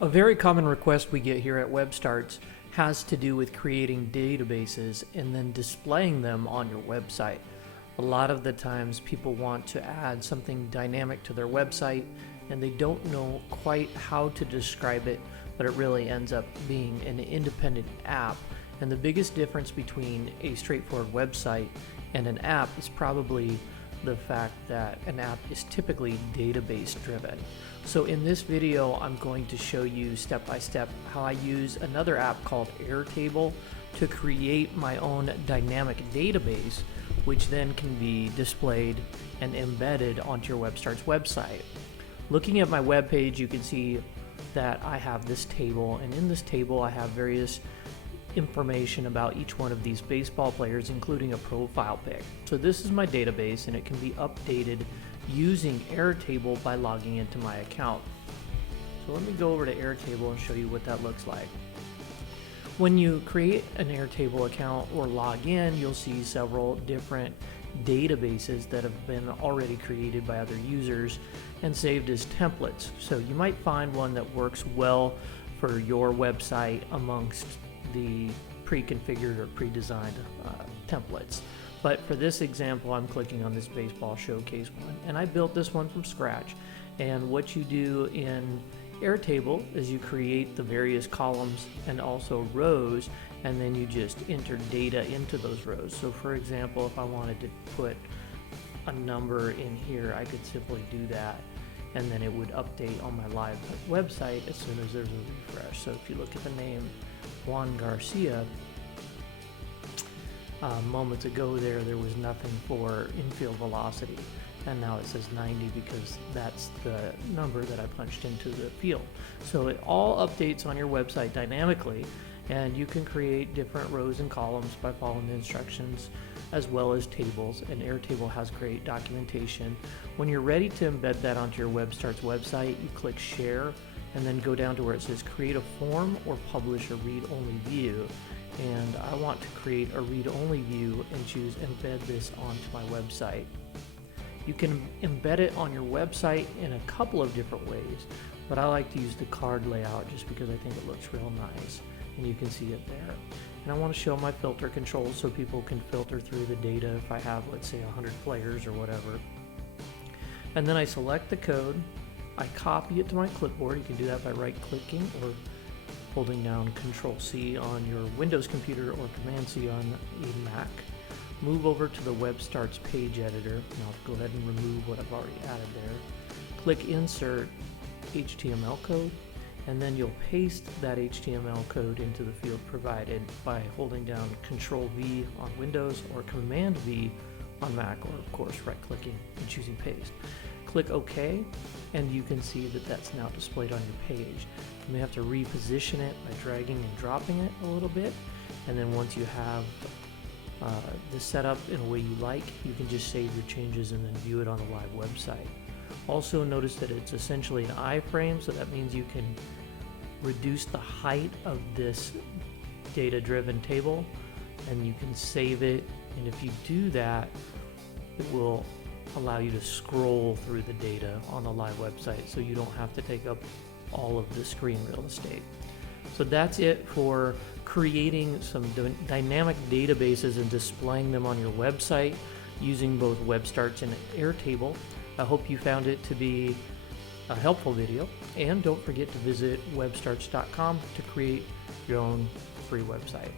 A very common request we get here at WebStarts has to do with creating databases and then displaying them on your website. A lot of the times people want to add something dynamic to their website and they don't know quite how to describe it, but it really ends up being an independent app. And the biggest difference between a straightforward website and an app is probably the fact that an app is typically database driven. So in this video, I'm going to show you step by step how I use another app called Airtable to create my own dynamic database, which then can be displayed and embedded onto your WebStarts website. Looking at my web page, you can see that I have this table, and in this table I have various information about each one of these baseball players, including a profile pic. So this is my database, and it can be updated using Airtable by logging into my account. So let me go over to Airtable and show you what that looks like. When you create an Airtable account or log in, you'll see several different databases that have been already created by other users and saved as templates. So you might find one that works well for your website amongst the pre-configured or pre-designed templates. But for this example, I'm clicking on this baseball showcase one, and I built this one from scratch. And what you do in Airtable is you create the various columns and also rows, and then you just enter data into those rows. So for example, if I wanted to put a number in here, I could simply do that, and then it would update on my live website as soon as there's a refresh. So if you look at the name Juan Garcia, moments ago there was nothing for infield velocity, and now it says 90 because that's the number that I punched into the field. So it all updates on your website dynamically, and you can create different rows and columns by following the instructions, as well as tables, and Airtable has great documentation. When you're ready to embed that onto your WebStarts website, you click Share, and then go down to where it says Create a Form or Publish a Read-Only View. And I want to create a read-only view and choose Embed this onto my website. You can embed it on your website in a couple of different ways, but I like to use the card layout just because I think it looks real nice, and you can see it there. And I want to show my filter controls so people can filter through the data if I have, let's say, 100 players or whatever. And then I select the code, I copy it to my clipboard. You can do that by right-clicking or holding down Control-C on your Windows computer or Command-C on a Mac. Move over to the WebStarts page editor, and I'll go ahead and remove what I've already added there. Click Insert HTML code, and then you'll paste that HTML code into the field provided by holding down Control-V on Windows or Command-V on Mac, or of course right-clicking and choosing Paste. Click OK, and you can see that that's now displayed on your page. You may have to reposition it by dragging and dropping it a little bit, and then once you have this set up in a way you like, you can just save your changes and then view it on the live website. Also notice that it's essentially an iframe, so that means you can reduce the height of this data-driven table, and you can save it, and if you do that, it will allow you to scroll through the data on the live website, so you don't have to take up all of the screen real estate. So that's it for creating some dynamic databases and displaying them on your website using both WebStarts and Airtable. I hope you found it to be a helpful video, and don't forget to visit webstarts.com to create your own free website.